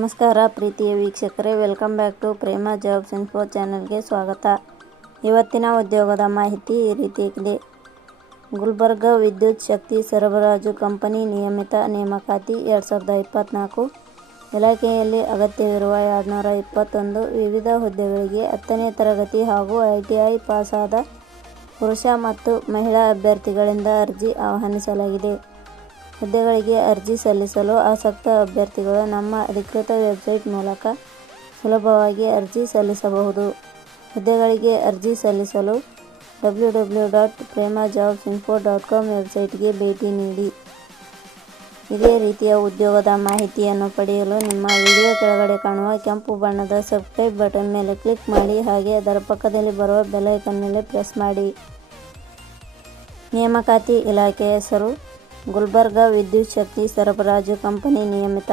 ನಮಸ್ಕಾರ ಪ್ರೀತಿಯ ವೀಕ್ಷಕರೇ, welcome back to Prema jobs info ಚಾನಲ್ಗೆ ಸ್ವಾಗತ. ಇವತ್ತಿನ ಉದ್ಯೋಗದ ಮಾಹಿತಿ ಈ ರೀತಿಯಾಗಿದೆ. ಗುಲ್ಬರ್ಗ ವಿದ್ಯುತ್ ಶಕ್ತಿ ಸರಬರಾಜು ಕಂಪನಿ ನಿಯಮಿತ ನೇಮಕಾತಿ 2024 ಇಲಾಖೆಯಲ್ಲಿ ಅಗತ್ಯವಿರುವ 221 ವಿವಿಧ ಹುದ್ದೆಗಳಿಗೆ 10ನೇ ತರಗತಿ ಹಾಗೂ ITI ಪಾಸಾದ ಪುರುಷ ಮತ್ತು ಮಹಿಳಾ ಅಭ್ಯರ್ಥಿಗಳಿಂದ ಅರ್ಜಿ ಆಹ್ವಾನಿಸಲಾಗಿದೆ. ಹುದ್ದೆಗಳಿಗೆ ಅರ್ಜಿ ಸಲ್ಲಿಸಲು ಆಸಕ್ತ ಅಭ್ಯರ್ಥಿಗಳು ನಮ್ಮ ಅಧಿಕೃತ ವೆಬ್ಸೈಟ್ ಮೂಲಕ ಸುಲಭವಾಗಿ ಅರ್ಜಿ ಸಲ್ಲಿಸಬಹುದು. ಹುದ್ದೆಗಳಿಗೆ ಅರ್ಜಿ ಸಲ್ಲಿಸಲು www.premajobsinfo.com ವೆಬ್ಸೈಟ್ಗೆ ಭೇಟಿ ನೀಡಿ. ಇದೇ ರೀತಿಯ ಉದ್ಯೋಗದ ಮಾಹಿತಿಯನ್ನು ಪಡೆಯಲು ನಿಮ್ಮ ವಿಡಿಯೋ ಕೆಳಗಡೆ ಕಾಣುವ ಕೆಂಪು ಬಣ್ಣದ ಸಬ್ಸ್ಕ್ರೈಬ್ ಬಟನ್ ಮೇಲೆ ಕ್ಲಿಕ್ ಮಾಡಿ, ಹಾಗೆ ಅದರ ಪಕ್ಕದಲ್ಲಿ ಬರುವ ಬೆಲ್ ಐಕಾನ್ ಮೇಲೆ ಪ್ರೆಸ್ ಮಾಡಿ. ನೇಮಕಾತಿ ಇಲಾಖೆ ಹೆಸರು ಗುಲ್ಬರ್ಗ ವಿದ್ಯುತ್ ಶಕ್ತಿ ಸರಬರಾಜು ಕಂಪನಿ ನಿಯಮಿತ.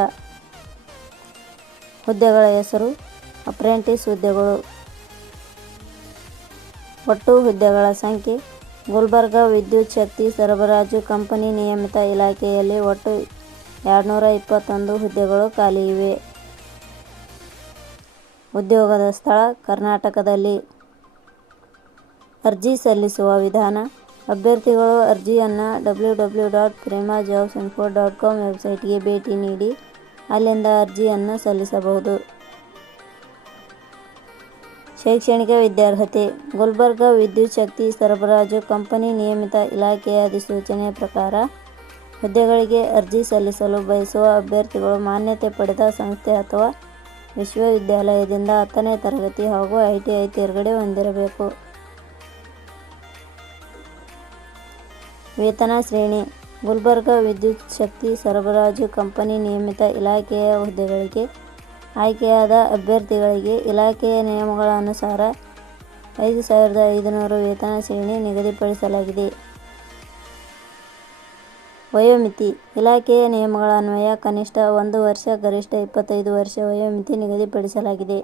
ಹುದ್ದೆಗಳ ಹೆಸರು ಅಪ್ರೆಂಟಿಸ್ ಹುದ್ದೆಗಳು. ಒಟ್ಟು ಹುದ್ದೆಗಳ ಸಂಖ್ಯೆ ಗುಲ್ಬರ್ಗ ವಿದ್ಯುತ್ ಶಕ್ತಿ ಸರಬರಾಜು ಕಂಪನಿ ನಿಯಮಿತ ಇಲಾಖೆಯಲ್ಲಿ ಒಟ್ಟು 221 ಹುದ್ದೆಗಳು ಖಾಲಿ ಇವೆ. ಉದ್ಯೋಗದ ಸ್ಥಳ ಕರ್ನಾಟಕದಲ್ಲಿ. ಅರ್ಜಿ ಸಲ್ಲಿಸುವ ವಿಧಾನ: ಅಭ್ಯರ್ಥಿಗಳು ಅರ್ಜಿಯನ್ನು www.premajobsinfo.com ವೆಬ್ಸೈಟ್ಗೆ ಭೇಟಿ ನೀಡಿ ಅಲ್ಲಿಂದ ಅರ್ಜಿಯನ್ನು ಸಲ್ಲಿಸಬಹುದು. ಶೈಕ್ಷಣಿಕ ವಿದ್ಯಾರ್ಹತೆ: ಗುಲ್ಬರ್ಗ ವಿದ್ಯುತ್ ಶಕ್ತಿ ಸರಬರಾಜು ಕಂಪನಿ ನಿಯಮಿತ ಇಲಾಖೆಯ ಅಧಿಸೂಚನೆಯ ಪ್ರಕಾರ ಹುದ್ದೆಗಳಿಗೆ ಅರ್ಜಿ ಸಲ್ಲಿಸಲು ಬಯಸುವ ಅಭ್ಯರ್ಥಿಗಳು ಮಾನ್ಯತೆ ಪಡೆದ ಸಂಸ್ಥೆ ಅಥವಾ ವಿಶ್ವವಿದ್ಯಾಲಯದಿಂದ 10ನೇ ತರಗತಿ ಹಾಗೂ ITI ತೇರ್ಗಡೆ ಹೊಂದಿರಬೇಕು. ವೇತನ ಶ್ರೇಣಿ: ಗುಲ್ಬರ್ಗ ವಿದ್ಯುತ್ ಶಕ್ತಿ ಸರಬರಾಜು ಕಂಪನಿ ನಿಯಮಿತ ಇಲಾಖೆಯ ಹುದ್ದೆಗಳಿಗೆ ಆಯ್ಕೆಯಾದ ಅಭ್ಯರ್ಥಿಗಳಿಗೆ ಇಲಾಖೆಯ ನಿಯಮಗಳ ಅನುಸಾರ 5,500 ವೇತನ ಶ್ರೇಣಿ ನಿಗದಿಪಡಿಸಲಾಗಿದೆ. ವಯೋಮಿತಿ: ಇಲಾಖೆಯ ನಿಯಮಗಳ ಅನ್ವಯ ಕನಿಷ್ಠ 1 ವರ್ಷ, ಗರಿಷ್ಠ 25 ವರ್ಷ ವಯೋಮಿತಿ ನಿಗದಿಪಡಿಸಲಾಗಿದೆ.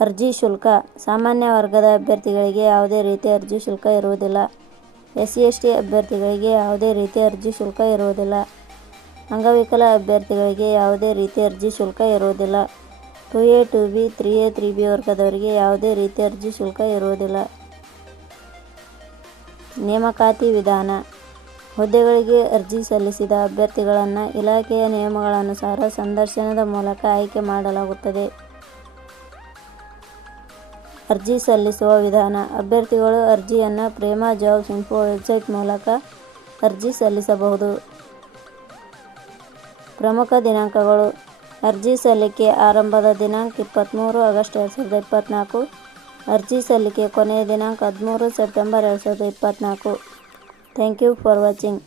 ಅರ್ಜಿ ಶುಲ್ಕ: ಸಾಮಾನ್ಯ ವರ್ಗದ ಅಭ್ಯರ್ಥಿಗಳಿಗೆ ಯಾವುದೇ ರೀತಿಯ ಅರ್ಜಿ ಶುಲ್ಕ ಇರುವುದಿಲ್ಲ. SC/ST ಅಭ್ಯರ್ಥಿಗಳಿಗೆ ಯಾವುದೇ ರೀತಿಯ ಅರ್ಜಿ ಶುಲ್ಕ ಇರುವುದಿಲ್ಲ. ಅಂಗವಿಕಲ ಅಭ್ಯರ್ಥಿಗಳಿಗೆ ಯಾವುದೇ ರೀತಿಯ ಅರ್ಜಿ ಶುಲ್ಕ ಇರುವುದಿಲ್ಲ. 2A, 2B, 3A, 3B ವರ್ಗದವರಿಗೆ ಯಾವುದೇ ರೀತಿಯ ಅರ್ಜಿ ಶುಲ್ಕ ಇರುವುದಿಲ್ಲ. ನೇಮಕಾತಿ ವಿಧಾನ: ಹುದ್ದೆಗಳಿಗೆ ಅರ್ಜಿ ಸಲ್ಲಿಸಿದ ಅಭ್ಯರ್ಥಿಗಳನ್ನು ಇಲಾಖೆಯ ನಿಯಮಗಳ ಅನುಸಾರ ಸಂದರ್ಶನದ ಮೂಲಕ ಆಯ್ಕೆ ಮಾಡಲಾಗುತ್ತದೆ. ಅರ್ಜಿ ಸಲ್ಲಿಸುವ ವಿಧಾನ: ಅಭ್ಯರ್ಥಿಗಳು ಅರ್ಜಿಯನ್ನು ಪ್ರೇಮ ಜಾಬ್ಸ್ ಇನ್ಫೋ ವೆಬ್ಸೈಟ್ ಮೂಲಕ ಅರ್ಜಿ ಸಲ್ಲಿಸಬಹುದು. ಪ್ರಮುಖ ದಿನಾಂಕಗಳು: ಅರ್ಜಿ ಸಲ್ಲಿಕೆ ಆರಂಭದ ದಿನಾಂಕ 23 ಆಗಸ್ಟ್ 2024. ಅರ್ಜಿ ಸಲ್ಲಿಕೆ ಕೊನೆಯ ದಿನಾಂಕ 13 September 2024. Thank you for watching.